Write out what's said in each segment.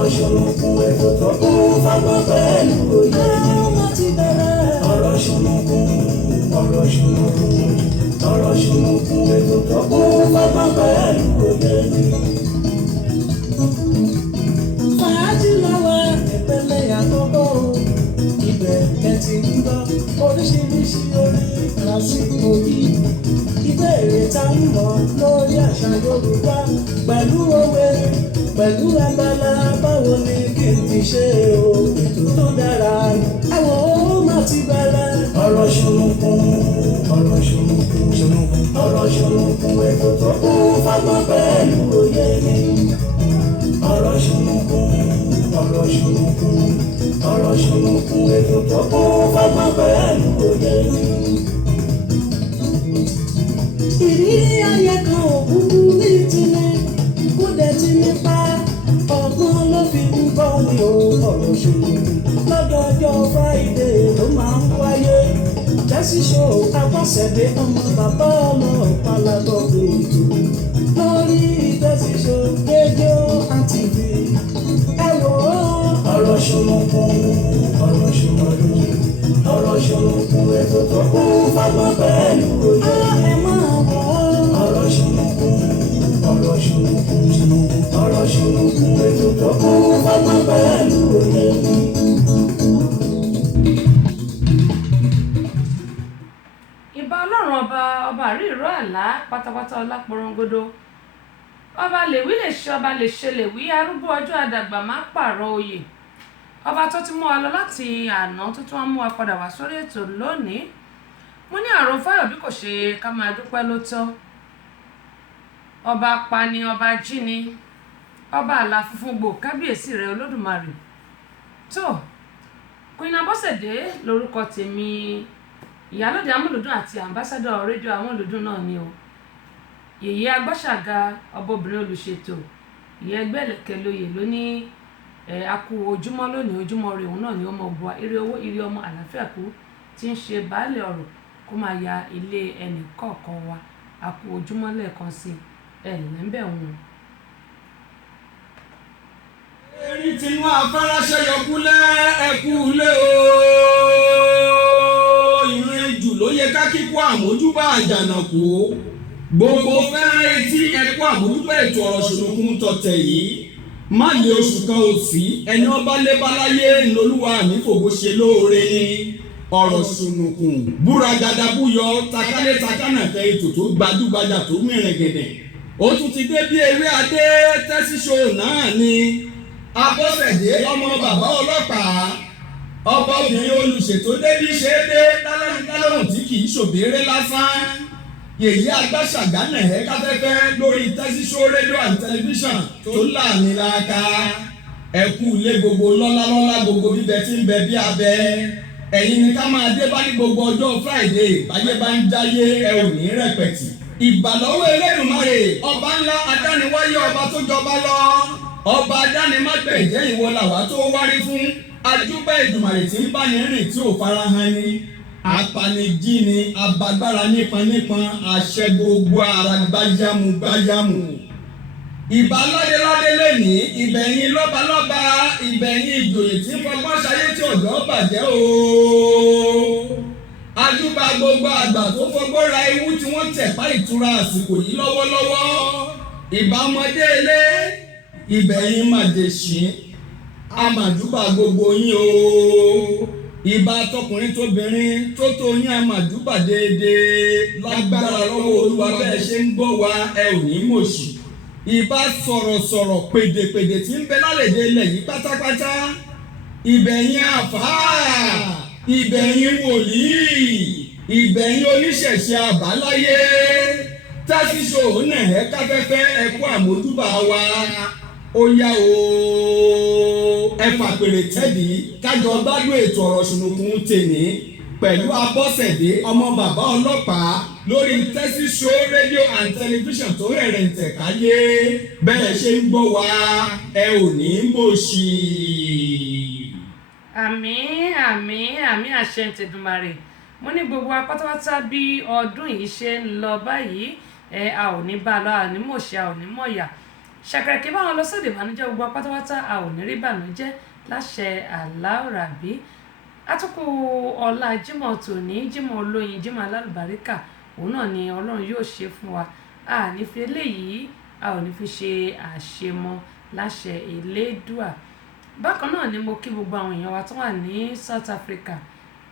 ọ̀rọ̀ ṣùnùkùn ètò tó kún fọ́gbọ́n pẹ̀lú òye ọmọ ti bẹ̀rẹ̀ ọ̀rọ̀ ṣùnùkùn ọ̀rọ̀ ṣùnùkùn ọ̀rọ̀ ṣùnùkùn ètò tó kún fọ́gbọ́n pẹ̀lú òye. Fàájì lọ́wọ́ ìpele àkọ́kọ́ ibẹ̀ ẹ ti ń gbọ́ oríṣiríṣi orí lásìkò yìí. Ìbéèrè tá ń mọ̀ lórí àṣà Yorùbá pẹ̀lú òwe pẹ̀lú abala báwo ni kí n ti ṣe o ètò tó dára àwọn ó má ti bẹ̀rẹ̀. ọ̀rọ̀ ṣùnùkùn ọ̀rọ̀ ṣùnùkùn ṣùnùkùn ọ̀rọ̀ ṣùnùkùn ètò tó kún fọ́gbọ́n pẹ̀lú òye ni. ọ̀rọ̀ ṣùnùkùn ọ̀rọ̀ ṣùnùkùn ọ̀rọ̀ ṣùnùkùn ètò tó kún fọ́gbọ́n pẹ̀lú òye ni. Ìrírí ayé kan ò kúkú ní ìtìlẹ̀ kó dẹ̀ ti nípa ọgbọ́n ló fi ń bọ́ ní ọ̀rọ̀ ṣùnùkùn lọ́dọọjọ́ Friday ló máa ń wáyé. Jẹ́sí show Abọ́sẹ̀dé ọmọ bàbá ọlọ́pàá lágbọ́dọ̀ ètò lórí Jẹ́sí show rédíò and TV. Ẹ wò ó ọ̀rọ̀ ṣùnùkùn ọ̀rọ̀ ṣùnùkùn ọ̀rọ̀ ṣùnùkùn ètò tó kún fọ́gbọ́n pẹ̀lú òye. Ẹ máa wò ó ọ̀rọ̀ ṣùnùkùn ọ̀rọ̀ ṣùnùkùn ọ̀rọ̀ ṣùnùkùn ètò tó kún fọ́gbọ́n pẹ̀lú òye. Ìbà Ọlọ́run ọba àríìró àlá pátápátá ọláporongodo ọba lèwí lè ṣe ọba lè ṣe lèwí arúgbó ọjọ́ àdàgbà má pààrọ̀ oyè ọba tó ti mú wa lọ láti àná tó tún wá mú wa padà wá sórí ètò lónìí. Mo ní àrùn fáyọ̀ bí kò ṣe ká máa dúpẹ́ ló tọ́. Ọba apani ọba jíni ọba àlà funfun gbò kábíyèsí rẹ olódùmarè. tó Queen Abọ́sẹ̀dé lórúkọ tèmi, ìyálóde amúlùdún àti àmbásádọ̀ rédíò amúlùdún náà ni o. Yèyé Agbọ́ṣàga ọbọbìnrin olùṣètò ìyẹn ẹgbẹ́ ẹ̀lẹ́kẹ̀ lóye ló ní akú ojúmọ́ lónìí, ojúmọ́ rẹ̀ òun náà ni ó mọ bua ire owó ire ọmọ àlàáfíà kú tí ń ṣe baálé ọ̀rọ̀ kó máa ya ilé ẹnì kọ̀ọ̀kan wa. Akú ojúmọ́ lẹ́ẹ̀kan sí ẹ̀lẹ́ńbẹ̀ wọn. Erin tinú afárásẹ́ yọkúlẹ̀ ẹkú lé o. Ìrìn jù ló yẹ ká kíkó àmójúbà àjànàkú. Gbogbo fẹ́ràn etí ẹkú àmójúbà ètò ọ̀rọ̀ ṣùnùkùn tọ̀tẹ̀ yìí. Má lè oṣù kan òsì ẹni ọba lébáláyé ńlọlúwa mi fògo ṣe lóore ni. Ọ̀rọ̀ ṣùnùkùn búra dada búyọ takálé takánàkẹ́ ètò tó gbajúgbajà tó mìíràn gẹ̀dẹ̀. Ó tún ti dé bí ewé adé Tẹ́sí show náà ni. Abọ́sẹ̀dé ọmọ bàbá ọlọ́pàá ọba obìnrin olùṣètò débi ṣe é dé tálọ́rùn tí kì í ṣòbéèrè lásán. Yèyé Agbọ́ṣàga nẹ̀ẹ́ káfẹ́fẹ́ lórí Tẹ́sí show rédíò and tẹlifíṣàn tó láàmì láàká. Ẹ kú ilé gbogbo lọ́lá gbogbo bíbẹ tí ń bẹ bí abẹ. Ẹ̀yin ni ká máa dé bá ní gbogbo ọjọ́ Friday báyé bá ń jáyé ẹ ò ní rẹpẹ̀tì. Ìbàlọ́wọ́ Elédùmarè ọba ńlá adániwáyé ọba tó jọba lọ. Ọba adánimágbẹ̀jẹ́ ìwọ làwa tó wárí fún. Ajúbà Èdùmàrè tí ń bá ní rìn tí ò farahàn ni. Apanijí ni abagbára nípọn àṣẹ gbogbo ara gbáyàmù. Ìbà ládéládé lẹ́ni ìbẹ̀yìn lọ́balọ́ba ìbẹ̀yìn ìjòyè tí ń fọgbọ́n ṣayé tí ọ̀dọ́ bàjẹ́ o. Ajúbà gbogbo àgbà tó fọgbọ́n ra ewu tí wọ́n tẹ̀pá ìtura àsìkò yìí lọ́wọ́lọ́wọ́. Ìbà ọmọdé ilé ìbẹ̀yìn màjèṣín àmàjúbà gbogbo yín o. Ìbà tọkùnrin tóbìnrin tó tó yín àmàjúbà déédéé lágbára lọ́wọ́ Olúwa bẹ́ẹ̀ ṣe ń gbọ́ wa ẹ ò ní mòṣì. Ìbà sọ̀rọ̀sọ̀rọ̀ pèdèpèdè tí ń bẹ lálẹ́dẹ̀ ilẹ̀ yìí pátápátá. Ìbẹ̀yìn àfáà ìbẹ̀yìn wòlíì ìbẹ̀yìn oníṣẹ̀ṣe àbáláyé. Tẹ́sí show nẹ̀ẹ́ káfẹ́fẹ́ ẹkú àmójúbà wa. Ó yá o ẹ fàpèrè tẹ́dí kájọ gbádùn ètò ọ̀rọ̀ ṣùnùkùn tèmi pẹ̀lú Abọ́sẹ̀dé ọmọ bàbá ọlọ́pàá lórí Tẹ́sí show rédíò and tẹlifíṣàn tó rẹ̀rẹ̀ ń tẹ̀káyé. Bẹ́ẹ̀ ṣe ń gbọ́ wa ẹ ò ní mòṣì. Àmín àṣẹ Tèdùmàrè. Mo ní gbogbo apátápátá bí ọdún yìí ṣe ń lọ báyìí a ò ní bá a lọ, a ò ní mọ̀ṣẹ́, a ò ní mọ̀yà. ṣàkàrà kí báwọn lọ sóde ìbànújẹ́ gbogbo pátápátá a ò ní rí ìbànújẹ́ láṣẹ aláòràbí. Àtúkù ọ̀la Jímọ̀ tòní, Jímọ̀ olóyin, Jímọ̀ alálùbáríkà, òun náà ni Ọlọ́run yóò ṣe fún wa. A ní fi eléyìí, a ò ní fi ṣe àṣemọ láṣẹ Elédùà. Bákan náà ni mo kí gbogbo àwọn èèyàn wa tó wà ní South Africa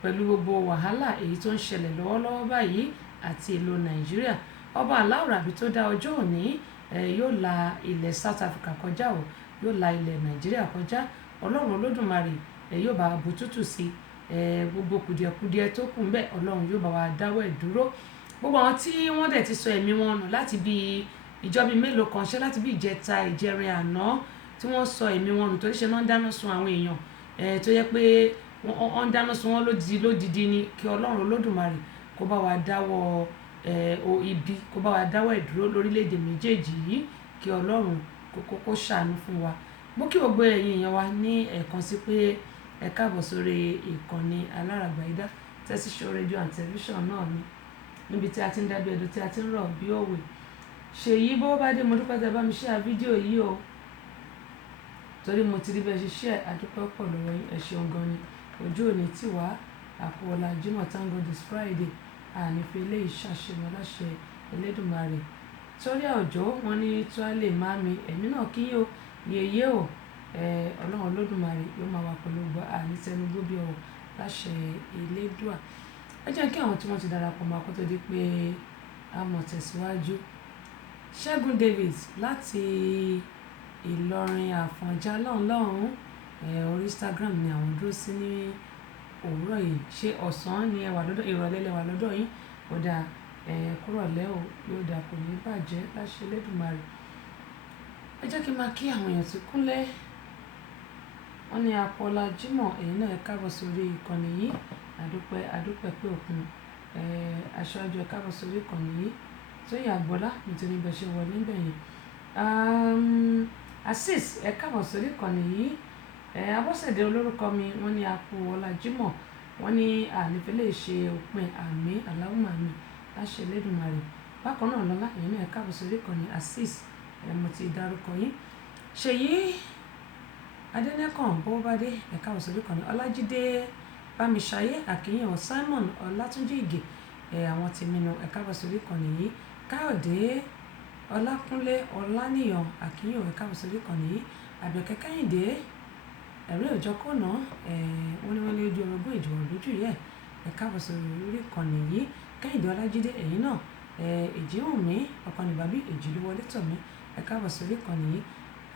pẹ̀lú gbogbo wàhálà èyí tó ń ṣẹlẹ̀ lọ́wọ́lọ́wọ́ báyìí àti ìlú Nàìjíríà. Ọba aláòràbí tó dá ọjọ́ òní yóò la ilẹ̀ South Africa kọjá o, yóò la ilẹ̀ Nàìjíríà kọjá. Ọlọ́run Olódùmarè yóò bá bu tútù sí gbogbo kùdìẹ̀kudiẹ tó kù ń bẹ. Ọlọ́run yóò bá wa dáwọ́ ẹ̀ dúró. Gbogbo àwọn tí wọ́n dẹ̀ ti sọ ẹ̀mí wọn nù láti bí ìjọ́ bíi mélòó kan ṣe, láti bí ìjẹta ìjẹrin àná tí wọ́n sọ ẹ̀mí wọn nù torí ṣe náà ń dáná sun àwọn èèyàn tó yẹ pé wọ́n ń dáná sun wọ́n lódidi ni. Kí Ọlọ́run Olódùmarè kó bá wa dáwọ́ ibi, kó bá wa dáwọ́ ẹ̀ dúró lórílẹ̀‐èdè méjèèjì yìí. Kí Ọlọ́run kó ṣàánú fún wa. Mo kí gbogbo ẹ̀yin èèyàn wa ní ẹ̀kan sí pé ẹ káàbọ̀ sórí ìkànnì Aláràgbáyídá Tẹ́sí Show rédíò and tẹlifíṣàn náà ni, níbi tí a ti ń dábí ẹdun tí a ti ń rọ̀ bí òwe. Ṣèyí bó bá dé, mo dúpẹ́ tẹ́ bá mi share fídíò yìí o, torí mo ti rí bẹ́ẹ̀ ṣe share. Àdúpẹ́ pọ̀ lọ́wọ́ yín, ẹ ṣeun gan ni. Ojú òní tì wá, àpò ọ̀la Jímọ̀, thank God it's Friday. Àní fi eléyìí ṣàṣemọ láṣẹ Elédùmarè. Torí Òjó wọn ní tuale mami, ẹ̀mí náà kí yóò yeye o. Ọlọ́run Olódùmarè yóò máa wà pẹ̀lú gbogbo àní tẹnugbó bí ọ̀rọ̀ láṣẹ Elédùà. Ẹ jẹ́ kí àwọn tí wọ́n ti darapọ̀ mọ́ akọ́ tó di pé a mọ̀ tẹ̀síwájú. Ṣẹ́gun David láti Ìlọrin Àfọ̀njá lọ́hùn-ún, orí Instagram ni àwọn dúró sí ní òwúrọ̀ yìí. Ṣé ọ̀sán ni ẹ wà lọ́dọ̀, ìrọ̀lẹ́ lẹ wà lọ́dọ̀ yín? Ó dáa, kúrọ̀lẹ́ o, yóò dáa, kò ní bàjẹ́ láṣẹ Elédùmarè. Ẹ jẹ́ kí n máa kí àwọn èèyàn tí kúnlẹ̀. Wọ́n ní Apọ̀lá Jímọ̀, ẹ̀yin náà ẹ káàbọ̀ sórí ìkànnì yìí. Àdúpẹ́ pé òkun. Aṣáájú ẹ káàbọ̀ sórí ìkànnì yìí. Tóyìn Àgbọ́lá nítorí bẹ́ẹ̀ ṣe wọlé ń bẹ̀yẹn. Azeez ẹ káàbọ̀ sórí ìkànnì yìí. Abọ́sẹ̀dé olórúkọ mi, wọ́n ní Apọ̀lá Jímọ̀, wọ́n ní ànífẹ́ lè ṣe òpin àmì aláwùmá mi láṣẹ Elédùmarè. Bákan náà lọ́lá, ẹ̀yin náà ẹ káàbọ̀ sórí ìkànnì Azeez, mo ti dárúkọ yín. Ṣèyí Adẹ́nẹ́kàn Bọ́bádé ẹ káàbọ̀ sórí ìkànnì. Ọlájídé Bámiṣayé Àkíyàn, Simon Ọlátúnjí Ìgè, àwọn tèmi nù, ẹ káàbọ̀ sórí ìkànnì yìí. Káyọ̀dé Ọlákúnlé Ọláníyàn Àkíyàn, ẹ káàbọ̀ sórí ìkànnì yìí. Àbẹ̀kẹ́ Kẹ́hìndé ẹ̀rí òjọ́ kọ́nà, wọ́n ní ojú orogún ìjọba lójú yẹ, ẹ káàbọ̀ sórí ìkànnì yìí. Kẹ́hìndé Ọlájídé, ẹ̀yin náà Èjìwùnmí ọkàn ìbábí Èjìlúwọlé tọ̀mí, ẹ káàbọ̀ sórí ìkànnì yìí.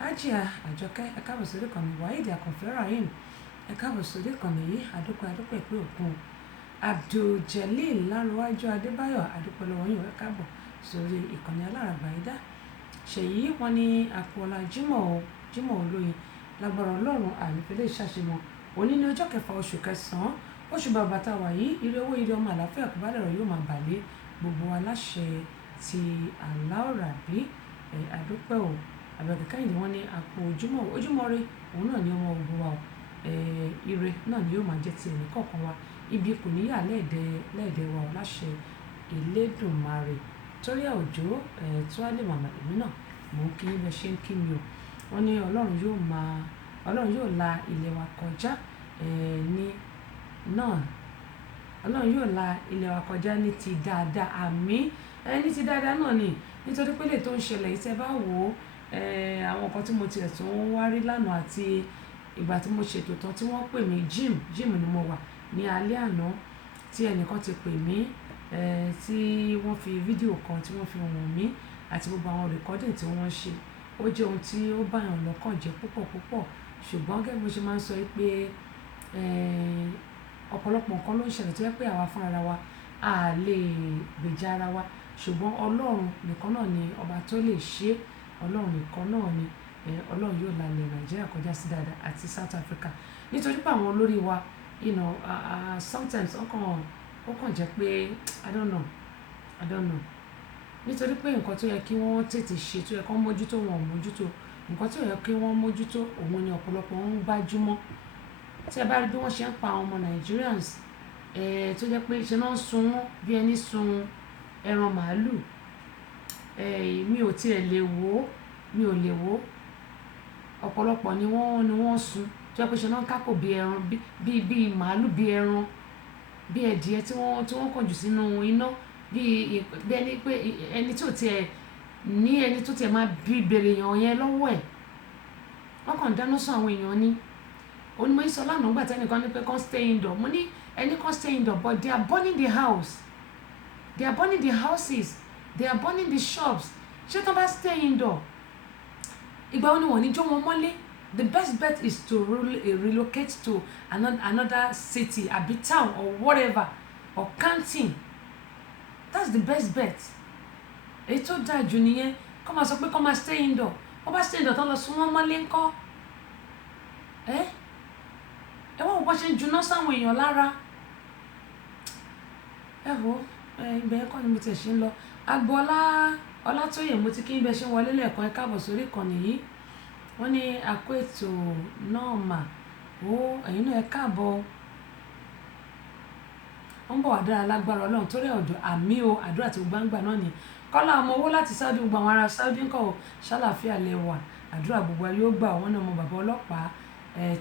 Ájíà Àjọkẹ́, ẹ káàbọ̀ sórí ìkànnì. Wáídì Àkànfẹ́ Rahim, ẹ káàbọ̀ sórí ìkànnì yìí. Àdúpẹ́ pé òkun. Abdul-Jalil Lárúwájú Adébáyọ̀, àdúpẹ́ lọ́wọ́ yín, ẹ káàbọ̀ sórí ìkànnì Aláràgbáyídá. Ṣèyí wọn ní Apọ̀lá Jímọ̀ olóyin, lágbára Ọlọ́run ànífẹ́ lè ṣàṣemọ. Òní ní ọjọ́ 6 oṣù kẹsàn-án, oṣù bàbá tá a wà yìí. Ire owó, ire ọmọ, àlàáfíà kò bá lẹ̀rọ yóò máa bàlẹ́ gbogbo aláṣẹ ti Aláòràbí. Àdúpẹ́ o. Àbẹ̀kẹ́ Kẹ́hìndé wọ́n ní àpò ojúmọ́ re, òun náà ni ọmọ ògùn wa o. Ire náà ni yóò máa jẹ́ ti ẹnì kọ̀ọ̀kan wa. Ibi kò ní yà lẹ́ẹ̀dẹ̀ wa o láṣẹ Elédùmarè. Torí Òjó tuale màmá, èmi náà mò ń kí yín bẹ́ẹ̀ ṣe ń kí mi o. Wọ́n ní Ọlọ́run yóò la ilẹ̀ wa kọjá Ọlọ́run yóò la ilẹ̀ wa kọjá ní ti dáadáa. Àmín. Ní ti dáadáa náà ni, nítorí pé lè tó ń ṣẹlẹ̀ yìí tẹ́ bá wò ó, àwọn nǹkan tí mo tiẹ̀ tún wá rí lánàá àti ìgbà tí mo ṣètò tán tí wọ́n pè mí gym ni mo wà ní alẹ́ àná, tí ẹnìkan ti pè mí, tí wọ́n fi fídíò kan tí wọ́n fi wọ̀n mí àti gbogbo àwọn recording tí wọ́n ṣe. Ó jẹ́ ohun tí ó bá yàn lọ́kàn jẹ́ púpọ̀. Ṣùgbọ́n gẹ́gẹ́ bí mo ṣe máa ń sọ pé ọ̀pọ̀lọpọ̀ nǹkan ló ń ṣẹlẹ̀ tó jẹ́ pé àwa fúnra wa a lè gbèjà ara wa. Ṣùgbọ́n Ọlọ́run nìkan náà ni ọba tó lè ṣe. Ọlọ́run nìkan náà ni. Ọlọ́run yóò la ilẹ̀ Nàìjíríà kọjá sí dáadáa àti South Africa. Nítorí pé àwọn olórí wa, sometimes ó kàn jẹ́ pé I don't know. Nítorí pé nǹkan tó yẹ kí wọ́n tètè ṣe, tó yẹ kí wọ́n mójútó, wọn ò mójútó. Nǹkan tó yẹ kí wọ́n mójútó, òun ni ọ̀pọ̀lọpọ̀ ń gbájúmọ́. Tí ẹ bá rí bí wọ́n ṣe ń pa àwọn ọmọ Nigerians, tó jẹ́ pé ṣe náà ń sun wọ́n bí ẹni sun ẹran màálù. Mi ò tiẹ̀ lè wò ó mi ò lè wò ọ̀pọ̀lọpọ̀ ni wọ́n sun tó yẹ pé ṣe náà kákò bí ẹran bí màálù bí ẹran bí ẹdìyẹ tí wọ́n kàn jù sínú iná bí ẹni pé ẹni tí ò tiẹ̀ ní ẹni tó tiẹ̀ máa bí bèrè èèyàn yẹn lọ́wọ́ ẹ̀ wọ́n kàn dáná sún àwọn èèyàn ní onímọ̀ ìsọ lánàá gbà tẹ́nìkan ní pé kàn stay indoor mo ní ẹni kàn stay indoor but they are burning the house they are burning the houses they are burning the shops ṣé tó bá stay indoor ìgbà wo ni wọ́n ní jó wọn mọ́lé the best bet is to relocate to another city àbí town or whatever or canteen that's the best bet èyí tó dáa jù nìyẹn kọ́ máa sọ pé kọ́ máa stay indoor wọ́n bá stay indoor tán lọ sún wọ́n mọ́lé ńkọ́ ẹ wọ́n bọ́ ṣe ń juná sáwọn èèyàn lára ibẹ̀ ẹ̀kọ́ ni mo ti ṣe ń lọ agboola ọlátóyè mo ti kí ibẹ̀ ṣe ń wọlé lẹ́ẹ̀kan ẹ káàbọ̀ sórí ìkànnì yìí wọ́n ní àkó ètò náà mà ẹ̀yin náà ẹ káàbọ̀ wọ́n bọ̀ wá dára lágbára ọlọ́run torí ọ̀dọ̀ àmì o àdúrà tí gbangba náà ni kọ́lá ọmọ owó láti Saudi gbogbo àwọn ará Saudi ń kọ́ ṣàlàfíà lẹ́wà àdúrà gbogbo yóò gbà wọ́n náà mọ bàbá ọlọ́pàá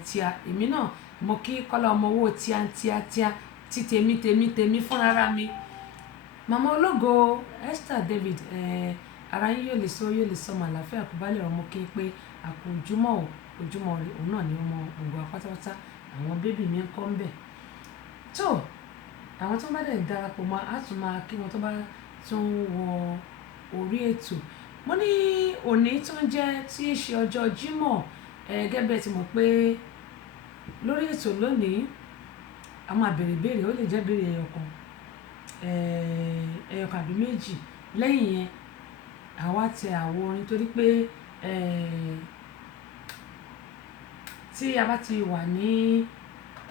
tíá èmi náà mo kí kọ́lá ọmọ owó tíá tí tèmi fúnra mi màmá ológo Esther David ara yín yóò lè sọ màláfíà kó bá lè rọmọ kí n pé àpò ojúmọ́ rẹ̀ òun náà ni ọmọ ògùn apátápátá àwọn bébì mi ń kọ́ ń bẹ̀ tó àwọn tó bá dẹ̀ darapọ̀ mọ́ á tún máa kí wọn tó bá tún wọ orí ètò mo ní òní tó ń jẹ́ tí í ṣe ọjọ́ Jímọ̀ gẹ́gẹ́ bẹ́ẹ̀ ti mọ̀ pé lórí ètò lónìí a máa béèrè ó lè jẹ́ béèrè ẹyọkan àbí méjì lẹ́yìn yẹn àwa tẹ àwo orin torí pé tí a bá ti wà ní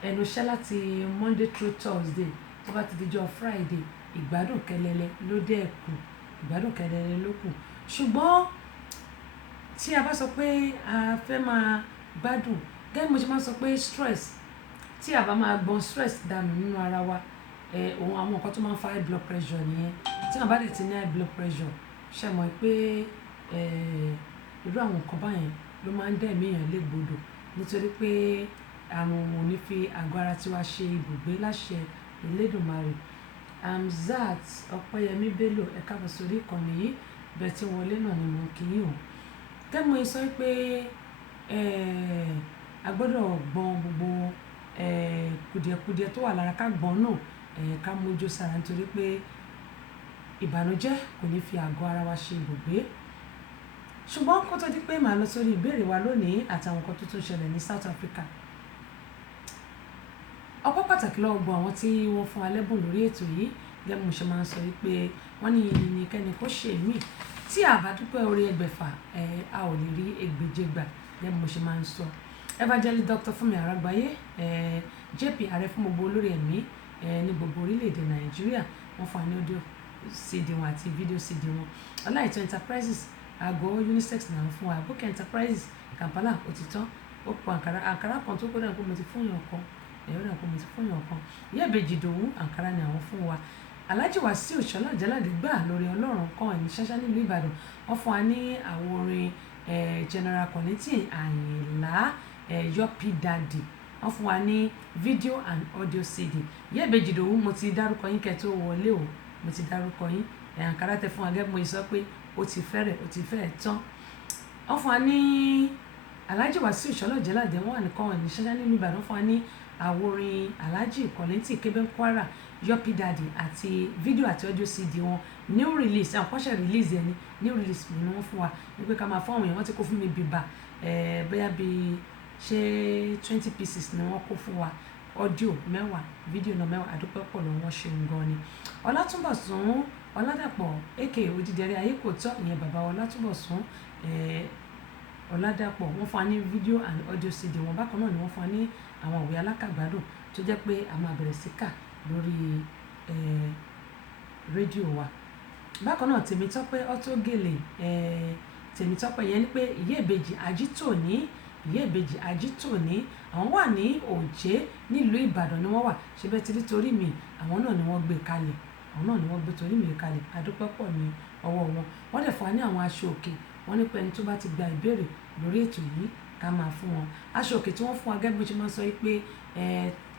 ẹnu iṣẹ́ láti Monday through Thursday tó bá ti dijọ́ Friday ìgbádùn kẹlẹlẹ ló dẹ̀ kù ìgbádùn kẹlẹlẹ ló kù ṣùgbọ́n tí a bá sọ pé a fẹ́ máa gbádùn gẹ́gẹ́ bí mo ṣe máa sọ pé stress tí a bá máa gbọ́n stress dànù nínú ara wa ohun àwọn nǹkan tó máa ń fa high blood pressure nìyẹn tí wọ́n bá dẹ̀ ti ní high blood pressure ṣe mọ̀ pé irú àwọn nǹkan báyẹn ló máa ń dẹ̀mí èèyàn légbodò nítorí pé àrùn ò ní fi àgọ́ ara tiwa ṣe ibùgbé láṣẹ Elédùmarè Amzat Ọpẹ́yẹmí Bello ẹ káàbọ̀ sórí ìkànnì yìí bẹ́ẹ̀ tí wọlé náà ni mo kì í hàn kẹ́mi sọ pé a gbọ́dọ̀ gbọ́n gbogbo kùdìẹ̀kudiẹ tó wà lára ká gbọ́n náà ká mójú sára nítorí pé ìbànújẹ́ kò ní fi àgọ́ ara wa ṣe ibùgbé ṣùgbọ́n kó tó di pé màá lọ sórí ìbéèrè wa lónìí àtàwọn nǹkan tó tún ṣẹlẹ̀ ní South Africa ọpọ́ pàtàkì lọ́wọ́ gbọ́ àwọn tí wọ́n fún alẹ́bùn lórí ètò yìí gẹ́gẹ́ mo ṣe máa ń sọ wípé wọ́n ní ẹnikẹ́ni kó ṣe mí tí a bá dúpẹ́ orí ẹgbẹ̀fà a ò lè rí ẹgbẹ̀je gbà gẹ́gẹ́ mo ṣe máa ń sọ Evangelist Dr. Fúnmi Àràgbáyé JP ààrẹ fún gbogbo olórí ẹ̀mí ní gbogbo orílẹ̀-èdè Nàìjíríà wọ́n fún wa ní audio CD wọn àti video CD wọn Ọláìtọ́ Enterprises àgọ́ unisex náà fún wa Book Enterprises Kampala òtítọ́ ó pọ̀ àǹkárá kan tó kó dà pé mo ti fún yàn kan ìyá ìbejì Ìdòwú àǹkárá ni àwọn fún wa Alhaji Wasiu Ṣọlá Jáládé gbà lórí Ọlọ́run kan ẹni ṣáṣá nílùú Ìbàdàn wọ́n fún wa ní àwọn orin General Kollington Àyìnlá Yọpí Daddy wọ́n fún wa ní video and audio CD ìyá ìbejì Ìdòwú mo ti dárúkọ yín kẹ́ tó wọlé o mo ti dárúkọ yín àǹkárá tẹ fún wa gẹ́gẹ́ mo sọ pé ó ti fẹ́rẹ̀ tán wọ́n fún wa ní Alhaji Wasiu Ṣọlá Jáládé wọ́n wà ní kan ẹni ṣáṣá nílùú Ìbàdàn fún wa ní àwòrin Alhaji Kollington Keben Kwara Yọpí Daddy àti fídíò àti audio CD wọn new release àwọn kọ́ṣẹ́ release ẹni new release ni wọ́n fún wa wípé ká máa fún àwọn èèyàn wọ́n ti kó fún mi bíbá bóyá bíi ṣé 20 pieces ni wọ́n kó fún wa audio 10 fídíò náà 10 àdúpẹ́ pọ̀ lọ́wọ́ ṣe ń gan ni Ọlátúnbọ̀sún Ọládàpọ̀ aka Odídẹrẹ́ Ayékòótọ́ ìyẹn bàbá Ọlátúnbọ̀sún Ọládàpọ̀ wọ́n fún wa ní fídíò and audio CD wọn bákan náà ni wọ́n fún wa ní àwọn òwe alákàgbádùn tó jẹ́ pé a máa bẹ̀rẹ̀ sí kà lórí rédíò wa bákan náà Tèmítọ́pẹ́ Ọ̀tọ́gèlè Tèmítọ́pẹ́ yẹn ni pé ìyá ìbejì Àjítòní àwọn wà ní Òjé nílùú Ìbàdàn ni wọ́n wà ṣe bẹ́ẹ̀ ti rí torí mi àwọn náà ni wọ́n gbé torí mi kalẹ̀ adúpẹ́ pọ̀ ní ọwọ́ wọn wọ́n dẹ̀ fún wa ní àwọn aṣọ òkè wọ́n ní pé ẹni tó bá ti gba ìbéèrè lórí ètò yìí ká máa fún wọn aṣọ òkè tí wọ́n fún wa gẹ́gẹ́ bí mo ṣe máa ń sọ pé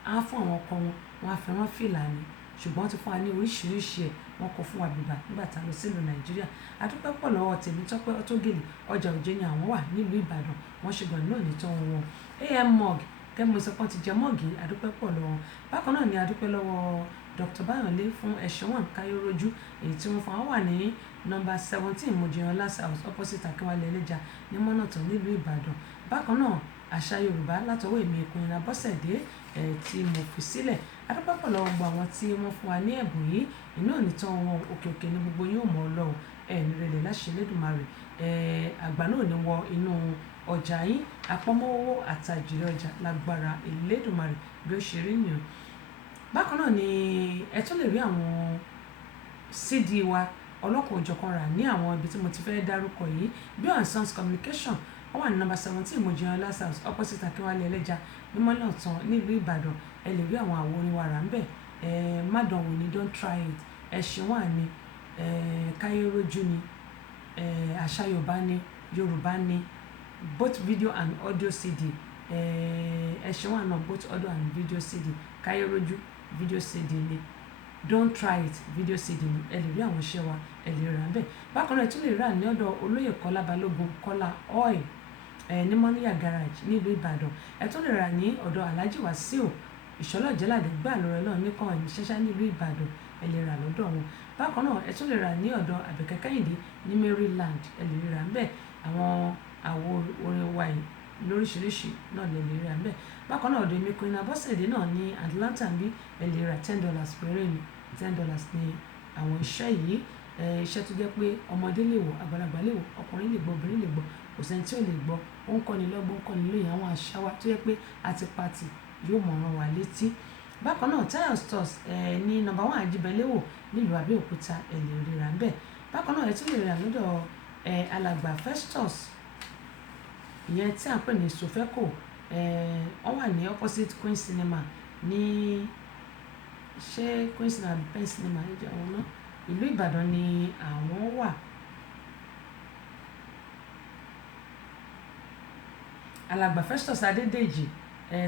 á fún àwọn ọkọ wọn wọ́n á fi rán fìlà ni ṣùgbọ́n ti fún wa ní oríṣiríṣi ẹ̀ wọ́n kọ fún wa bìbà nígbà tá a lọ sílùú Nàìjíríà adúpẹ́ pọ̀ lọ́wọ́ Tèmítọ́pẹ́ Ọ̀tọ́gèlè ọjà Òjé ni àwọn wà nílùú Ìbàdàn wọ́n ṣe gan náà ní tán wọn am mug kẹ́mi sọ pé wọ́n ti jẹ mọ́ọ̀gì adúpẹ́ pọ̀ lọ́wọ́ bákan náà ni adúpẹ́ lọ́wọ́ Dr. Bayonle fún Ẹ̀ṣọ́wọ̀n Káyọ̀rọ́jú èyí tí wọ́n fún wa wà ní nọ́mbà 17 Mojiyan house opposite Akínwálé Ẹlẹ́ja ní mọ́nàtàn nílùú Ìbàdàn bákan náà àṣà Yorùbá látọwọ́ èmi Ìkùnyìnrà Bọ́sẹ̀dé tí mo fi sílẹ̀ adúpẹ́ pọ̀ lọ́wọ́ gbogbo àwọn tí wọ́n fún wa ní ẹ̀bùn yìí inú òní tán wọn òkè òkè ní gbogbo yóò mọ̀ ọ́ lọ́wọ́ nírẹ̀lẹ̀ láṣẹ Elédùmarè àgbà náà ní wọ inú ọjà yín àpamọ́wọ́ àtàjìrì ọjà lágbára Elédùmarè bí ó ṣe rí nìyẹn bákan náà ni ẹ tún lè rí àwọn CD wa ọlọ́kùn òjọ̀kan rà ní àwọn ibi tí mo ti fẹ́ dárúkọ yìí Bio & Sons Communication wọ́n wà ní nọ́mbà 17 Mojiyan house opposite Akínwálé Ẹlẹ́ja ní mọ́nàtàn nílùú Ìbàdàn ẹ lè rí àwọn àwo orin wa rà ń bẹ̀ mádànwò ni don't try it ẹ̀sìn wà ní Káyọ̀rọ́jú ni àṣà Yorùbá ni both video and audio CD ẹ̀sìn wà náà both audio and video CD Káyọ̀rọ́jú video CD ni don't try it video CD ni ẹ lè rí àwọn iṣẹ́ wa ẹ lè rà ń bẹ̀ bákan náà ẹ tún lè rà ní ọ̀dọ̀ olóyè Kọ́lá Balógun Kọ́lá oil ní Mọ́níyà garage nílùú Ìbàdàn ẹ tún lè rà ní ọ̀dọ̀ Alhaji Wasiu Ìṣọ́lá Jẹ́ládé gbà lọ́rẹ́ náà nìkan ẹ̀mí ṣẹ́ṣá nílùú Ìbàdàn ẹ lè rà lọ́dọ̀ wọn bákan náà ẹ tún lè rà ní ọ̀dọ̀ Àbẹ̀kẹ́ Kẹ́hìndé ní Maryland ẹ lè rà ń bẹ̀ àwọn àwo orin wa yìí lóríṣiríṣi náà lè rà ń bẹ̀ bákan náà ọ̀dọ̀ èmi Ìkùnyìnrà Bọ́sẹ̀dé náà ní Atlanta bí ẹ lè rà $10 péré ni $10 ní àwọn iṣẹ́ yìí iṣẹ́ tó jẹ́ pé ọmọdé lè wò àgbàlagbà lè wò ọkùnrin lè gbọ́ obìnrin lè gbọ́ kò sẹ́ni tí ò lè gbọ́ ó ń kọ́ni lọ́gbọ́n ó ń kọ́ni lóye àwọn àṣà wa tó yẹ pé àti pati yóò mọ̀ràn wá létí bákan náà Tayo Stores ní nọ́mbà 1 Àjíbẹ̀lẹ́wò nílùú Abẹ́òkúta ẹ lè ríra ń bẹ̀ bákan náà ẹ tún lè rà lọ́dọ̀ alàgbà Festus ìyẹn tí à ń pè ní Sofeco wọ́n wà ní opposite Queen Cinema ní ṣé Queen Cinema Pen Cinema níjẹ́ àwọn náà ìlú Ìbàdàn ni àwọn wà alàgbà Festus Adédèjì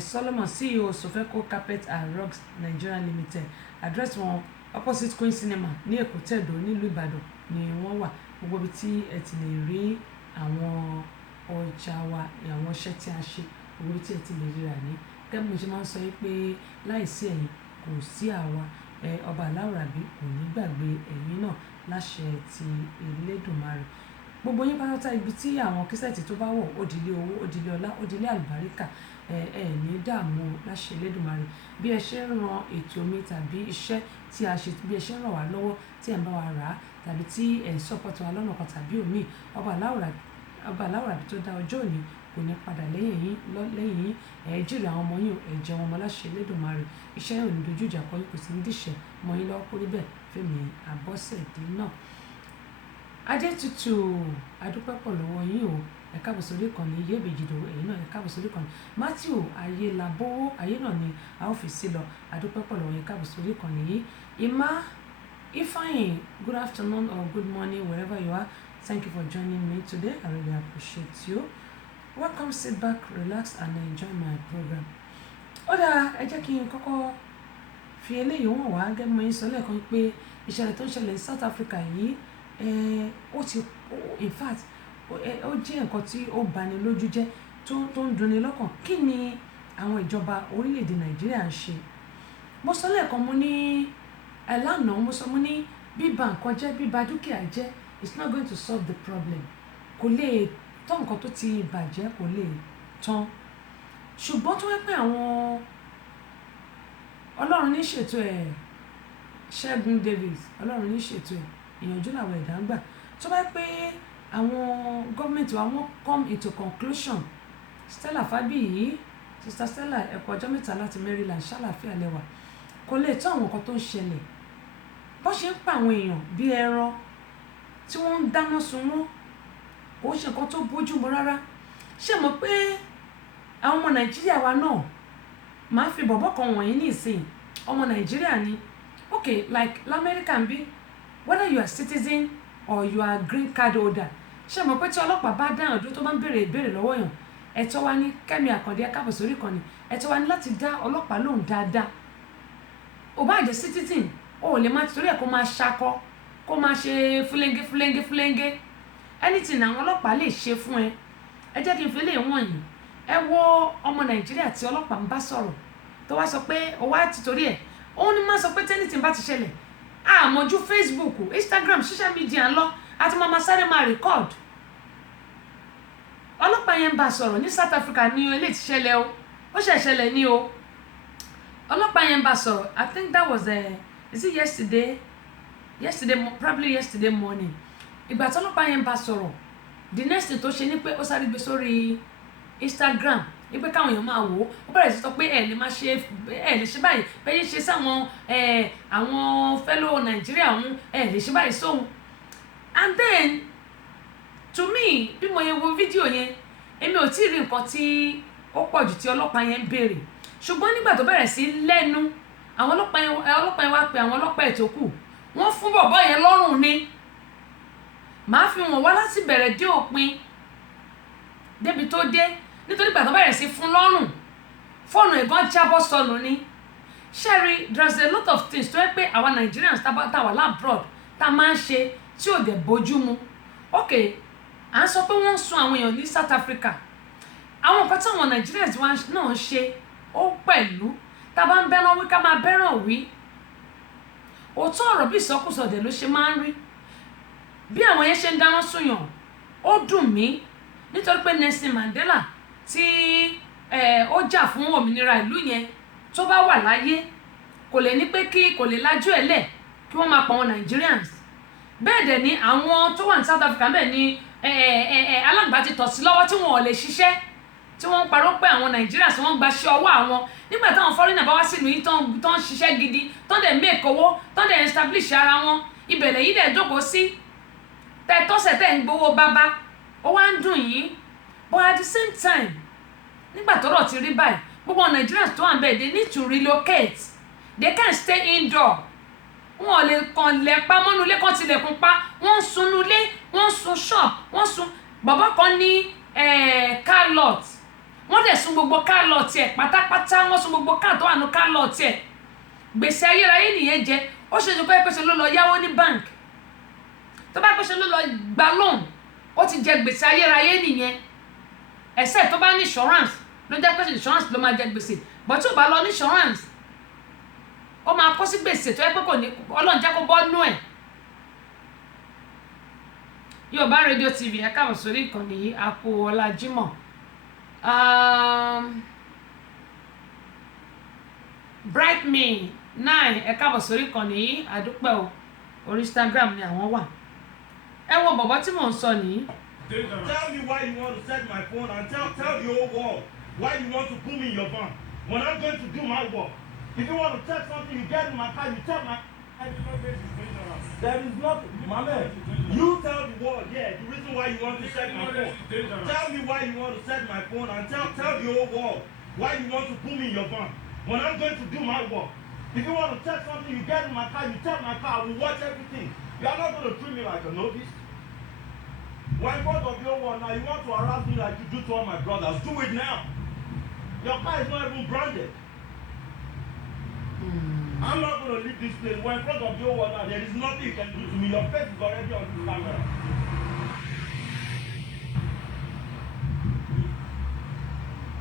Solomon CEO Sofeco Carpet and Rugs Nigeria Limited address wọn opposite Queen Cinema ní Èkó Tẹ̀dó nílùú Ìbàdàn ni wọ́n wà gbogbo ibi tí ẹ ti lè rí àwọn ọjà wa àwọn iṣẹ́ tí a ṣe gbogbo ibi tí ẹ ti lè ríra ní gẹ́gẹ́ bí mo ṣe máa ń sọ pé láìsí ẹ̀yin kò sí àwa ọba aláwòrábí kò ní gbàgbé ẹ̀yin náà láṣẹ ti Elédùmarè gbogbo yín pátá ibi tí àwọn kíṣẹ́ẹ̀tì tó bá wọ̀ òdìlé owó òdìlé ọlá òdìlé àlùbáríkà ní dààmú láṣẹ Elédùmarè bí ẹ ṣe ń ran ètò mi tàbí iṣẹ́ tí a ṣe bí ẹ ṣe ń ràn wá lọ́wọ́ tí ẹ̀ ń bá wa rà á tàbí tí ẹ̀ ń sọ́pọ̀tì wa lọ́nà kan tàbí òmíì ọba aláwòrábí tó dá ọjọ́ òní kò ní padà lẹ́yìn yín jìrì àwọn ọmọ yín ẹ jẹ́ wọn mọ́ láṣẹ Elédùmarè iṣẹ́ yóò ní dojú ìjà kọ yín kò sí ní dìṣẹ́ mọ́ yín lọ́wọ́ kórí bẹ́ẹ̀ Fẹ́mi Abọ́sẹ̀dé náà Adétutù adúpẹ́ pọ̀ lọ́wọ́ yín o ẹ káàbọ̀ sórí ìkànnì Iyèbèjìdò ẹ̀yin náà ẹ káàbọ̀ sórí ìkànnì Matthew Ayélabówó ayé náà ni a ó fi sí lọ adúpẹ́ pọ̀ lọ́wọ́ yín káàbọ̀ sórí ìkànnì yìí Ifeanyi good afternoon or good morning wherever you are thank you for joining me today I really appreciate you welcome sit back relax and enjoy my program. Ó dáa ẹ jẹ́ kí n kọ́kọ́ fi eléyìí wọ̀n wá gẹ́gẹ́ bí mo yín sọ lẹ́ẹ̀kan pé ìṣẹ̀lẹ̀ tó ń ṣẹlẹ̀ ní South Africa yìí ó ti in fact ó jẹ́ nǹkan tí ó bani lójú jẹ́ tó ń dunni lọ́kàn kí ni àwọn ìjọba orílẹ̀-èdè Nàìjíríà ń ṣe mo sọ lẹ́ẹ̀kan mo ní lánàá mo ní bíba nǹkan jẹ́ bíba dúkìá jẹ́ it's not going to solve the problem kò lè tán nǹkan tó ti bàjẹ́ kò lè tán ṣùgbọ́n tó wẹ́ pé àwọn Ọlọ́run ní ṣètò ẹ̀ Ṣẹ́gun Davis Ọlọ́run ní ṣètò ẹ̀ ìyànjú làwọn ẹ̀dá ń gbà tó bá pé àwọn gọ́ọ̀mẹ̀ntì wa wọ́n come into conclusion Stella Fábíyì Sister Stella ẹ̀kọ́ ọjọ́ mẹ́ta láti Maryland ṣàlàfíà lẹ́wà kò lè tó àwọn nǹkan tó ń ṣẹlẹ̀ bó ṣe ń pa àwọn èèyàn bí ẹran tí wọ́n ń dáná sun wọ́n kò ṣe nǹkan tó bójúmu rárá ṣé mọ̀ pé àwọn ọmọ Nàìjíríà wa náà máa fi bọ̀bọ̀ kan wọ̀nyí ní ìsìn ọmọ Nàìjíríà ni okay like l'American bí whether you are citizen or you are green card holder ṣé mo pé tí ọlọ́pàá bá dáhùn dúró tó bá ń béèrè ìbéèrè lọ́wọ́ yàn ẹ̀tọ́ wa ní Kẹ́mi Àkàndé ẹ káàbọ̀ sórí ìkànnì ẹ̀tọ́ wa ní láti dá ọlọ́pàá lóhùn dáadáa ò bá jẹ́ citizen o ò lè má torí ẹ̀ kó máa ṣakọ kó máa ṣe fúlẹ́ńgé anything àwọn ọlọ́pàá lè ṣe fún ẹ jẹ́ kí n fi lè wọ̀nyí ẹ wo ọmọ Nàìjíríà tí ọlọ́pàá ń bá sọ̀rọ̀ tó wá sọ pé ó wá ti torí ẹ̀ òun ni má sọ pé tẹ́nìtì bá ti ṣẹlẹ̀ àmọ́jú Facebook Instagram social media ń lọ àti máa sáré máa record ọlọ́pàá yẹn ń bá sọ̀rọ̀ ní South Africa ní ilé ti ṣẹlẹ̀ o ó ṣẹ̀ ṣẹlẹ̀ ní o ọlọ́pàá yẹn ń bá sọ̀rọ̀ I think that was is it yesterday probably yesterday morning ìgbà tí ọlọ́pàá yẹn ń bá sọ̀rọ̀ the next thing tó ṣe ni pé ó sáré gbé sórí Instagram ní pé káwọn èèyàn máa wò ó bẹ̀rẹ̀ sí sọ pé ẹ lè ṣe báyìí bẹ́ẹ̀ ṣe sáwọn àwọn fellow Nàìjíríà ọ̀hún ẹ lè ṣe báyìí sóhun and then to me bí mo yẹn wo fídíò yẹn èmi ò tí ì rí nǹkan tí ó pọ̀ jù tí ọlọ́pàá yẹn ń béèrè ṣùgbọ́n nígbà tó bẹ̀rẹ̀ sí lẹ́nu àwọn ọlọ́pàá yẹn wá pe àwọn ọlọ́pàá ètò kù wọ́n fún bọ̀bọ́ yẹn lọ́rùn ni màá fi wọn wá láti bẹ̀rẹ̀ dé òpin débi tó dé nítorí ìgbà tó bẹ̀rẹ̀ sí fún lọ́rùn fóònù ẹ̀gbọ́n jábọ́ sọnù ni sherry there's a lot of things tó yẹ pé àwa Nigerians tá wà labroad tá máa ń ṣe tí ò dẹ̀ bójú mu ok à ń sọ pé wọ́n ń sun àwọn èèyàn ní South Africa àwọn nǹkan tí àwọn Nigerians náà ń ṣe ó pẹ̀lú tá a bá ń bẹ́ràn wí ká máa bẹ́ràn wí òótọ́ ọ̀rọ̀ bí ìsọkúsọ dẹ̀ ló ṣe máa ń rí bí àwọn yẹn ṣe ń dáná súnyàn ó dùn mí nítorí pé Nelson Mandela tí ó jà fún òmìnira ìlú yẹn tó bá wà láyé kò lè ní pé kò lè lájú ẹ̀ lẹ̀ kí wọ́n máa pa àwọn Nigerians bẹ́ẹ̀ dẹ̀ ni àwọn tó wà ní South Africa bẹ́ẹ̀ ni alágbà ti tọ̀ sí lọ́wọ́ tí wọ́n ò lè ṣiṣẹ́ tí wọ́n ń parọ́ pé àwọn Nigerians wọ́n gbaṣẹ́ ọwọ́ àwọn nígbà táwọn foreigner bá wá sílùú yìí tó ń ṣiṣẹ́ gidi tó ń dẹ̀ make owó tó ń dẹ̀ establish ara wọn ìbẹ̀lẹ̀ yìí dẹ̀ jókòó sí tọ́sẹ̀ tẹ̀ ń gbowó bábá ó wá ń dùn yín but at the same time nígbà tọ́rọ̀ ti rí báyìí gbogbo Nigerians tó wà ń bẹ̀ they need to relocate they can't stay indoor wọn ò lè kàn lẹ́pa mọ́nulé kan tilẹ̀kùn pa wọ́n ń sunulé wọ́n ń sun shop wọ́n sun bàbá kan ní car lot wọ́n dẹ̀ sun gbogbo car lot ẹ̀ pátápátá wọ́n sun gbogbo car tó wà ní car lot ẹ̀ gbèsè ayérayé nìyẹn jẹ ó ṣe jù pé pèsè ló lọ yáwó ní bank tó bá pèsè ló lọ gba loan ó ti jẹ gbèsè ayérayé nìyẹn ẹ̀sẹ̀ tó bá ní insurance ló jẹ́ pèsè insurance ló máa jẹ gbèsè but tí ò bá lọ ní insurance ó máa kó sí gbèsè tó yẹ pé kò ní Ọlọ́run jẹ́ kó bọ́ nú ẹ̀ Yorùbá Radio TV ẹ káàbọ̀ sórí ìkànnì yìí àpò ọlá Jímọ̀ Brightme 9 ẹ káàbọ̀ sórí ìkànnì yìí àdúpẹ́ o orí Instagram ni àwọn wà ẹ wo bọ̀bọ̀ tí mò ń sọ nìyí. Tell me why you want to set my phone and tell the whole world why you want to put me in your van when I'm going to do my work. If you want to check something, you get in my car, you check my. There is nothing, Mohammed. You tell the world, yeah, the reason why you want to set my phone. Tell me why you want to set my phone and tell the whole world why you want to put me in your van when I'm going to do my work. If you want to check something, you get in my car, you check my car, I will watch everything. You are not going to treat me like a novice. When in front of your world now, you want to harass me like you do to all my brothers. Do it now. Your car is not even branded. I'm not going to leave this place. When in front of your world now, there is nothing you can do to me. Your face is already on the camera.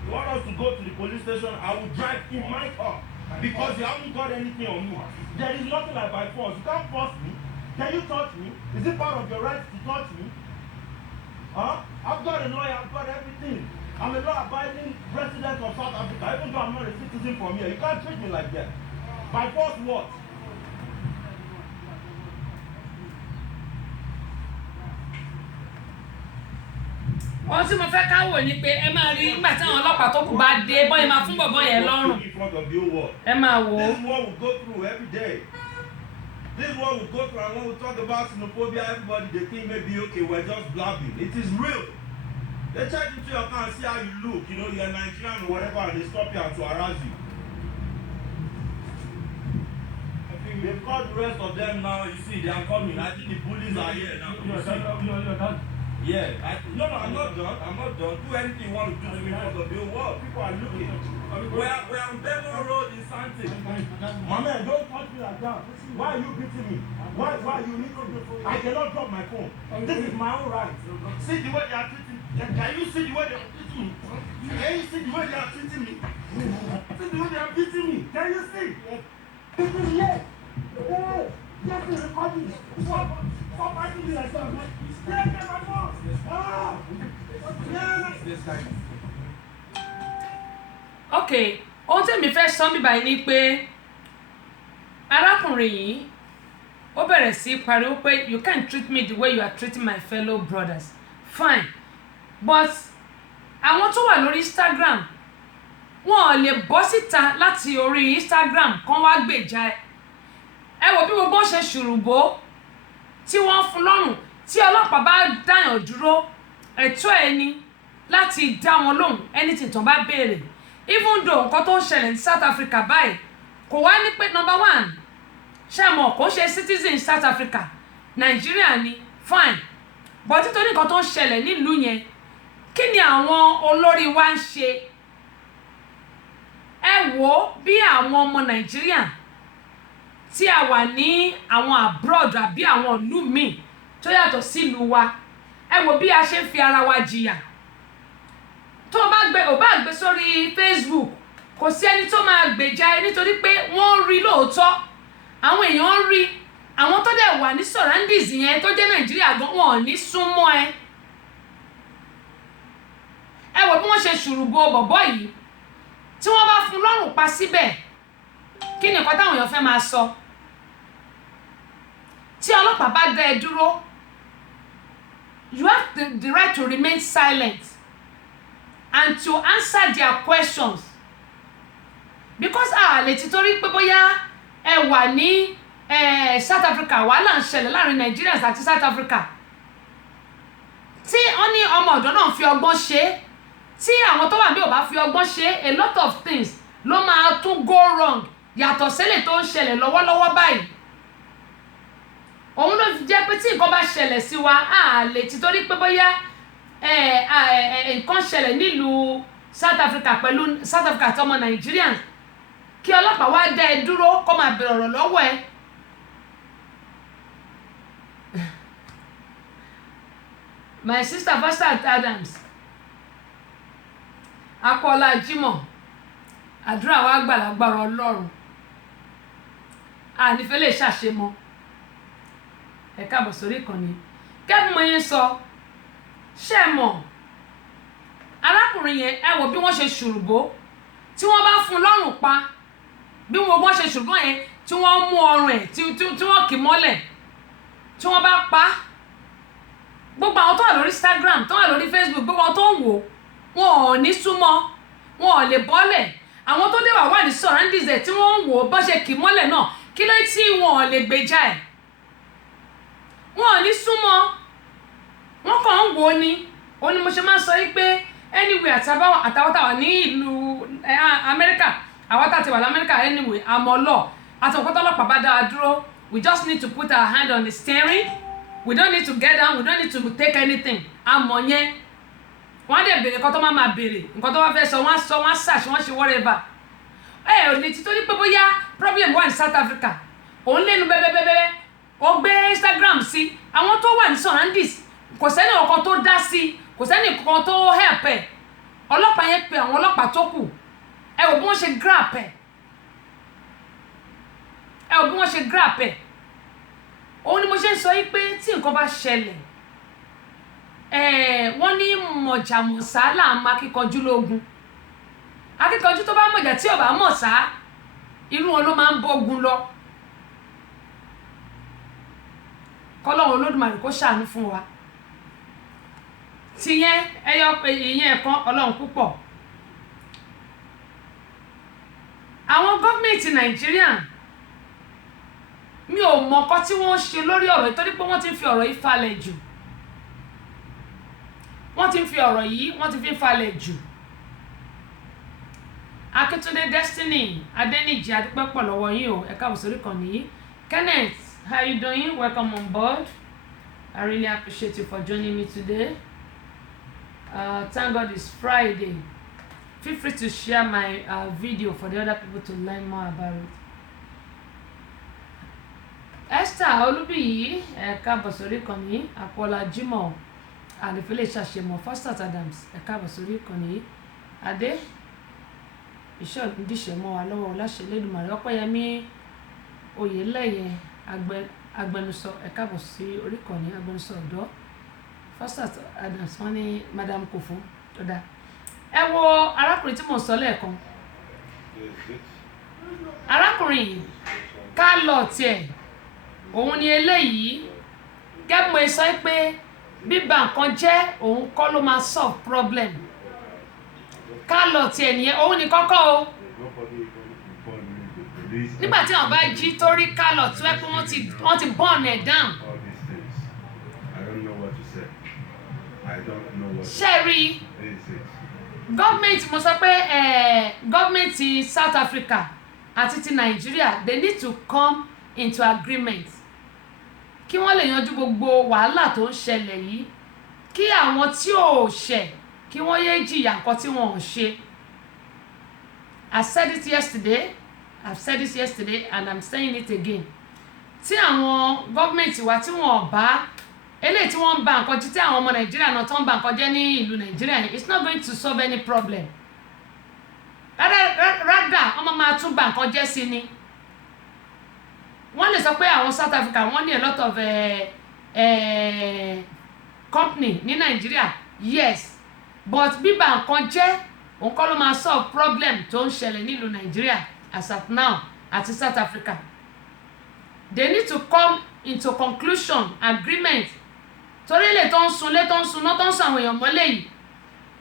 You want us to go to the police station? I will drive in my car because you haven't got anything on me. There is nothing like by force. You can't force me. Can you touch me? Is it part of your right to touch me? Huh? I've got a lawyer, I've got everything. I'm a law-abiding resident of South Africa, even though I'm not a citizen from here. You can't treat me like that. By force what? ohun tí mo fẹ́ ká wò ni pé ẹ máa rí nígbà tí àwọn ọlọ́pàá tó kù bá dé bọ́yìí máa fún bọ̀bọ́ yẹn lọ́rùn ẹ máa wò ó. This is what we go through every day. This is what we go through, and when we talk about xenophobia, everybody they think maybe okay, we're just blabbing. It is real. They check into your car and see how you look. You know, you're Nigerian or whatever, and they stop you and to harass you. They've called the rest of them now. You see, they are coming. I think the bullies are here now. Yeah. No, I'm not done. I'm not done. Do anything you want to do to me for the real world. People are looking. We're on Devon Road in Sante. My man, don't touch me like that. Why are you beating me? Why you need to? I cannot drop my phone. This is my own right. See the way they are treating me. Can you see the way they are treating me? Can you see the way they are treating me? See the way they are beating me. Can you see? Beating me, yes. Yes. Yes, they're recording. Stop fighting me like that. Yeah, get my phone. Ah. Yeah. This guy. Okay, ohun tí mi fẹ́ sọ bí báyìí ni pé arákùnrin yìí ó bẹ̀rẹ̀ sí pariwo pé you can't treat me the way you are treating my fellow brothers. Fine, but àwọn tó wà lórí Instagram wọn ò lè bọ́ síta láti orí Instagram kán wá gbèjà ẹ wò bí gbogbo ṣe ṣùrùbó tí wọ́n fún lọ́rùn tí ọlọ́pàá bá dáyàn dúró ẹ̀tọ́ ẹni láti dá wọn lóhùn anything tó bá béèrè even though nǹkan tó ń ṣẹlẹ̀ ní South Africa báyìí kò wá ní pé number one ṣe mọ̀ kò ṣe citizen South Africa Nigeria ni fine but nítorí nǹkan tó ń ṣẹlẹ̀ nílùú yẹn kí ni àwọn olórí wa ń ṣe ẹ wò bí àwọn ọmọ Nigeria tí a wà ní àwọn abroad àbí àwọn ìlú míì tó yàtọ̀ sílùú wa ẹ wò bí a ṣe ń fi ara wa jìyà tó o bá gbé sórí Facebook kò sí ẹni tó máa gbèjà ẹ nítorí pé wọ́n rí lóòótọ́ àwọn èèyàn rí àwọn tó dẹ̀ wà ní surroundings yẹn tó jẹ́ Nàìjíríà gan wọn ò ní súnmọ́ ẹ wò bí wọ́n ṣe ṣùrùbọ bọ̀bọ́ yìí tí wọ́n bá fún lọ́rùn pa síbẹ̀ kí ni nǹkan táwọn èèyàn fẹ́ máa sọ tí ọlọ́pàá bá dá ẹ dúró you have the right to remain silent and to answer their questions because lè ti torí pé bóyá ẹ wà ní South Africa wàhálà ń ṣẹlẹ̀ láàrin Nigerians àti South Africa tí wọ́n ní ọmọ ọ̀dọ́ náà fi ọgbọ́n ṣe tí àwọn tó wà níbẹ̀ ò bá fi ọgbọ́n ṣe a lot of things ló máa tún go wrong yàtọ̀ sílẹ̀ tó ń ṣẹlẹ̀ lọ́wọ́lọ́wọ́ báyìí òun ló fi jẹ́ pé tí nǹkan bá ṣẹlẹ̀ sí wa lè ti torí pé bóyá nǹkan ṣẹlẹ̀ nílùú South Africa pẹ̀lú South Africa àti ọmọ Nigerians kí ọlọ́pàá wá dá ẹ dúró kó máa bèrè ọ̀rọ̀ lọ́wọ́ ẹ. My sister Fasat Adams akọ́lá Jímọ̀ àdúrà wa gbàlagbàrà Ọlọ́run ànífẹ́ lè ṣàṣemọ́ ẹ káàbọ̀ sórí ìkànnì kẹ́bí mo yẹn sọ ṣe mọ̀ arákùnrin yẹn ẹ wò bí wọ́n ṣe ṣùrùbó tí wọ́n bá fún lọ́rùn pa bí wọ́n ṣe ṣùrùbó yẹn tí wọ́n mú ọrùn ẹ̀ tí wọ́n kì mọ́lẹ̀ tí wọ́n bá pa gbogbo àwọn tó wà lórí Instagram tó wà lórí Facebook gbogbo àwọn tó ń wò wọn ò ní súnmọ́ wọn ò lè bọ́lẹ̀ àwọn tó dé wà ní surroundings ẹ̀ tí wọ́n ń wò bó ṣe kì mọ́lẹ̀ náà kí ló tí wọn ò lè gbèjà ẹ̀ wọn ò ní súnmọ́ wọn kàn ń wò ni ó ní mo ṣe máa ń sọ yí pé anyway àtàwọn táwa ní ìlú Amẹ́ríkà àwọn tá ti wà lamẹ́ríkà anyway àmọ́ lọ àti òkúta ọlọ́pàá bá dára dúró we just need to put our hand on the steering we don't need to get down we don't need to take anything àmọ́ yẹn wọ́n á dẹ̀ béèrè nǹkan tó máa béèrè nǹkan tó bá fẹ́ sọ wọ́n search wọ́n ṣe whatever ò lè ti torí pé bóyá problem wà ní South Africa òun lẹ́nu bẹ́ẹ̀bẹ́ẹ́bẹ́ ó gbé Instagram sí àwọn tó wà ní surroundings kò sẹ́ni ọ̀kan tó dá sí kò sẹ́ni kan tó help ẹ̀ ọlọ́pàá yẹn pe àwọn ọlọ́pàá tó kù ẹ wò bí wọ́n ṣe grab ẹ̀ òun ni mo ṣe ń sọ yí pé tí nǹkan bá ṣẹlẹ̀ wọ́n ní mọ̀jàmọ̀sá là ń máa kíkanjú lógun akíkanjú tó bá mọ̀jà tí ò bá mọ̀ sá irú wọn ló máa ń bógun lọ kọ́lọ́run Olódùmarè kó ṣàánú fún wa tìyẹn ìyẹn ẹ̀kan Ọlọ́run púpọ̀ àwọn gọ́ọ̀mẹ̀ntì Nàìjíríà mi ò mọ̀ nǹkan tí wọ́n ṣe lórí ọ̀rọ̀ yìí torí pé wọ́n ti ń fi ọ̀rọ̀ yìí falẹ̀ jù Akíntúndé Destiny Adéníjì adúpẹ́ pọ̀ lọ́wọ́ yín o ẹ káàbọ̀ sórí ìkànnì yìí Kenneth how you doing welcome on board I really appreciate you for joining me today. Thank God it's Friday. Feel free to share my video for the other people to learn more about it. Esther Olubiyi, káàbọ̀ sórí ìkànnì Àpọ̀lá Jimoh àlefẹ́lẹ́ ṣàṣemọ̀ Fasters Adams, káàbọ̀ sórí ìkànnì Adé iṣẹ́ ìdíṣẹ́ mọ́ wa lọ́wọ́ láṣẹ Elédùmarè. Ọpẹ́yẹmí Oyèlẹ́yẹ agbẹnusọ, káàbọ̀ sí orí ìkànnì agbẹnusọ ọ̀dọ́ Fasters Adams. Wọ́n ní Madam Kofo ọ̀dà. Ẹ wo arákùnrin tí mò ń sọ lẹ́ẹ̀kan. Arákùnrin yìí ká lọ tiẹ̀ òun ni eléyìí gẹ́gẹ́ mo sọ pé bíba nǹkan jẹ́ òun kọ́ ló máa solve problem. Ká lọ tiẹ̀ nìyẹn òun ni kọ́kọ́ o. Nígbà tí wọ́n bá jí torí ká lọ tí wọ́n ti burn it down. Ṣẹ́rí gọ́ọ̀mẹ̀ntì mo sọ pé gọ́ọ̀mẹ̀ntì South Africa àti ti Nigeria they need to come into agreement kí wọ́n lè yanjú gbogbo wàhálà tó ń ṣẹlẹ̀ yìí, kí àwọn tí ò ṣẹ̀ kí wọ́n yé jìyà nǹkan tí wọ́n ò ṣe. I've said it yesterday and I'm saying it again. Tí àwọn gọ́ọ̀mẹ̀ntì wa tí wọ́n bá eléyìí tí wọ́n ń ba nǹkan jẹ́ tí àwọn ọmọ Nàìjíríà náà tó ń ba nǹkan jẹ́ ní ìlú Nàìjíríà yẹn, it's not going to solve any problem. Rádà wọ́n máa tún ba nǹkan jẹ́ sí ni. Wọ́n lè sọ pé àwọn South Africa wọ́n ní a lot of company ní Nàìjíríà, yes, but bíba nǹkan jẹ́ òun kọ́ ló máa solve problem tó ń ṣẹlẹ̀ nílùú Nàìjíríà as at now àti South Africa. They need to come into conclusion, agreement. Torí ilé tó ń sunlé tó ń suná tó ń sun àwọn èèyàn mọ́lẹ̀ yìí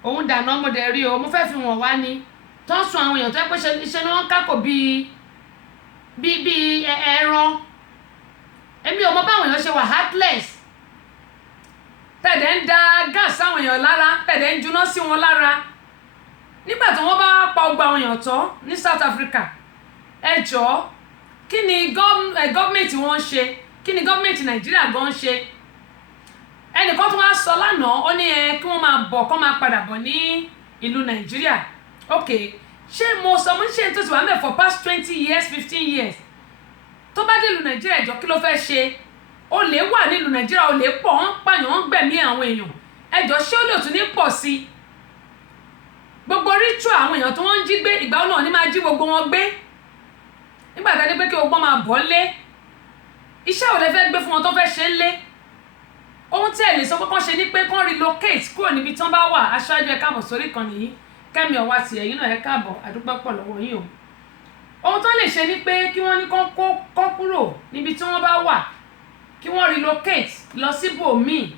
òun dànù ọmọdé rí o, mo fẹ́ fi wọ̀n wá ní tó ń sun àwọn èèyàn tó yẹ pé iṣẹ́ ni wọ́n kákò bíi ẹran. Èmi ò mọ báwọn èèyàn ṣe wà heartless, tẹ̀dẹ̀ ń da gas sáwọn èèyàn lára, tẹ̀dẹ̀ ń juná sí wọn lára. Nígbà tí wọ́n bá pa ọgbà àwọn èèyàn tán ní South Africa, ẹ jọ̀ọ́ kí ni gọ́ọ̀mẹ̀ntì wọn ṣe, kí ni gọ́ọ̀mẹ̀ntì Nàìjíríà gan ṣe? Ẹnìkan tó wá sọ lánàá ó ní kí wọ́n máa bọ̀ kọ́ máa padà bọ̀ ní ìlú Nàìjíríà. Okay, ṣé mo sọ mo ń ṣe tó ti wà mẹ́ for past 20 years 15 years tó bá dé ìlú Nàìjíríà ẹjọ́ kí ló fẹ́ ṣe? Olè wà nílùú Nàìjíríà, olè pọ̀, wọ́n pààyàn, wọ́n gbẹ̀mí àwọn èèyàn. Ẹjọ́ ṣé ó lè tún ní pọ̀ sí? Gbogbo ritual àwọn èèyàn tó wọ́n ń jí gbé ìgbà náà ní máa jí gbogbo wọn gbé. Nígbà tá a dé pé kí ogbọ́n máa bọ̀ lé, iṣẹ́ ò lè fẹ́ gbé fún wọn tó fẹ́ ṣe ń lé. Ohun tí ẹ lè sọ pé kán ṣe ni pé kán relocate kúrò níbi tí wọ́n bá wà. Aṣáájú ẹ káàbọ̀ sórí ìkànnì yìí, Kẹ́mi Ọ̀wátì ẹ̀yin náà ẹ káàbọ̀, àdúpẹ́ pọ̀ lọ́wọ́ yín o. Ohun tó lè ṣe ni pé kí wọ́n ní kán kó kúrò níbi tí wọ́n bá wà, kí wọ́n relocate lọ síbòmíì